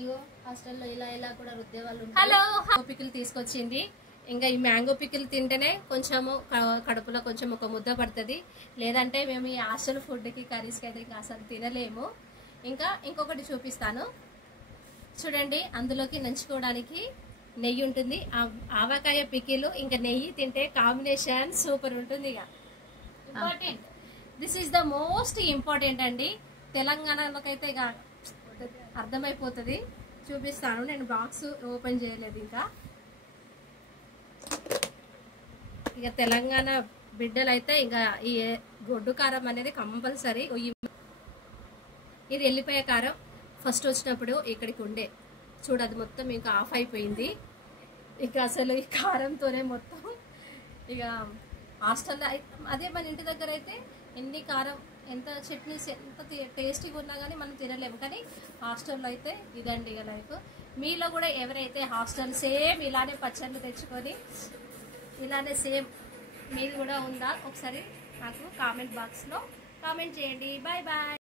ఇగో హాస్టల్లో ఇలా ఇలా కూడా రుద్దే వాళ్ళు హలో పికిల్ తీసుకొచ్చింది. ఇంకా ఈ మ్యాంగో పికిల్ తింటేనే కొంచెము కడుపులో కొంచెం ఒక ముద్ద పడుతుంది. లేదంటే మేము ఈ హాస్టల్ ఫుడ్కి కర్రీస్కి అయితే ఇంకా అసలు తినలేము. ఇంకా ఇంకొకటి చూపిస్తాను చూడండి. అందులోకి నంచుకోవడానికి నెయ్యి ఉంటుంది. ఆవకాయ పికిల్ ఇంకా నెయ్యి తింటే కాంబినేషన్ సూపర్ ఉంటుంది. ఇక important, this is the most important అండి. తెలంగాణలోకి అయితే ఇక అర్థమైపోతుంది. చూపిస్తాను. నేను బాక్స్ ఓపెన్ చేయలేదు ఇంకా. ఇక తెలంగాణ బిడ్డలు అయితే ఇంకా ఈ గొడ్డు కారం అనేది కంపల్సరీ. ఇది ఎల్లిపాయ కారం ఫస్ట్ వచ్చినప్పుడు ఇక్కడికి ఉండే చూడు, అది మొత్తం ఇంకా ఆఫ్ అయిపోయింది. ఇక అసలు ఈ కారంతోనే మొత్తం ఇక హాస్టల్లో అదే మన ఇంటి దగ్గర అయితే ఎన్ని కారం ఎంత చట్నీస్ ఎంత టేస్టీగా ఉన్నా కానీ మనం తినలేము. కానీ హాస్టల్లో అయితే ఇదండి ఇక లైఫ్. మీలో కూడా ఎవరైతే హాస్టల్ సేమ్ ఇలానే పచ్చళ్ళు తెచ్చుకొని ఇలానే సేమ్ మీరు కూడా ఉందా ఒకసారి నాకు కామెంట్ బాక్స్లో కామెంట్ చేయండి. Bye bye.